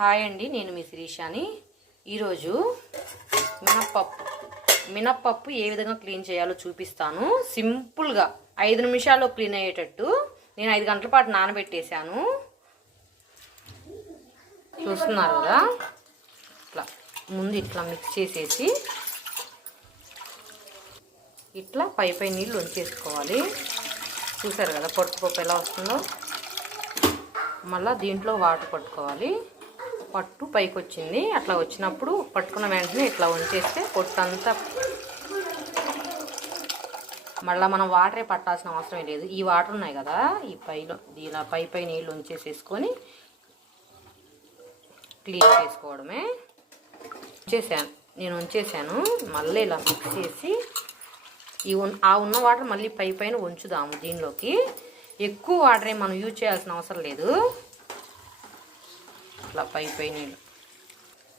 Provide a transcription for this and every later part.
Hi అండి, నేను మీ శిరీషాని. ఈరోజు మినప్పప్పు ఏ విధంగా క్లీన్ చేయాలో చూపిస్తాను. సింపుల్గా 5 నిమిషాల్లో క్లీన్ అయ్యేటట్టు. నేను 5 గంటల పాటు నానబెట్టేశాను. చూస్తున్నారు కదా, ఇట్లా ముందు ఇట్లా మిక్స్ చేసేసి ఇట్లా పై నీళ్ళు వంచేసుకోవాలి. చూసారు కదా పప్పు ఎలా వస్తుందో. మళ్ళీ దీంట్లో వాటర్ పట్టుకోవాలి. పట్టు పైకి వచ్చింది. అట్లా వచ్చినప్పుడు పట్టుకున్న వెంటనే ఇట్లా వంచేస్తే పొట్టంతా, మళ్ళీ మనం వాటరే పట్టాల్సిన అవసరం లేదు. ఈ వాటర్ ఉన్నాయి కదా, ఈ పైలో ఇలా పై నీళ్ళు వంచేసేసుకొని క్లీన్ చేసుకోవడమే. నేను ఉంచేసాను. మళ్ళీ ఇలా మిక్స్ చేసి ఉన్న వాటర్ మళ్ళీ పైన ఉంచుదాము. దీనిలోకి ఎక్కువ వాటరే మనం యూజ్ చేయాల్సిన అవసరం లేదు. ఇట్లా పై నీళ్ళు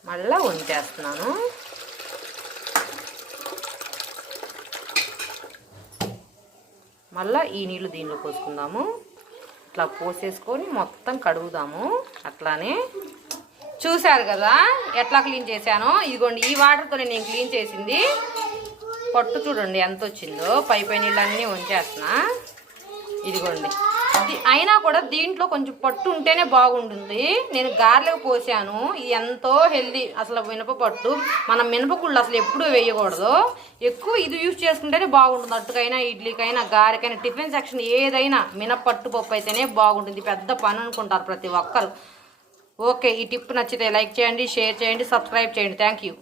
మళ్ళీ వంచేస్తున్నాను. మళ్ళీ ఈ నీళ్ళు దీనిలో పోసుకుందాము. ఇట్లా పోసేసుకొని మొత్తం కడుగుదాము. అట్లానే చూశారు కదా ఎట్లా క్లీన్ చేశానో. ఇదిగోండి, ఈ వాటర్తో నేను క్లీన్ చేసింది. పట్టు చూడండి ఎంత వచ్చిందో. పై నీళ్ళన్నీ వంచేస్తున్నా. ఇదిగోండి, అయినా కూడా దీంట్లో కొంచెం పట్టు ఉంటేనే బాగుంటుంది. నేను గారెలకు పోసాను. ఇది ఎంతో హెల్దీ. అసలు మినపపట్టు, మనం మినపగుళ్ళు అసలు ఎప్పుడూ వేయకూడదు. ఎక్కువ ఇది యూజ్ చేసుకుంటేనే బాగుంటుంది. అట్టుకైనా, ఇడ్లీకైనా, గారెకైనా, టిఫిన్ సెక్షన్ ఏదైనా మినపట్టు పప్పు అయితేనే బాగుంటుంది. పెద్ద పని అనుకుంటారు ప్రతి ఒక్కరు. ఓకే, ఈ టిప్ నచ్చితే లైక్ చేయండి, షేర్ చేయండి, సబ్స్క్రైబ్ చేయండి. Thank you.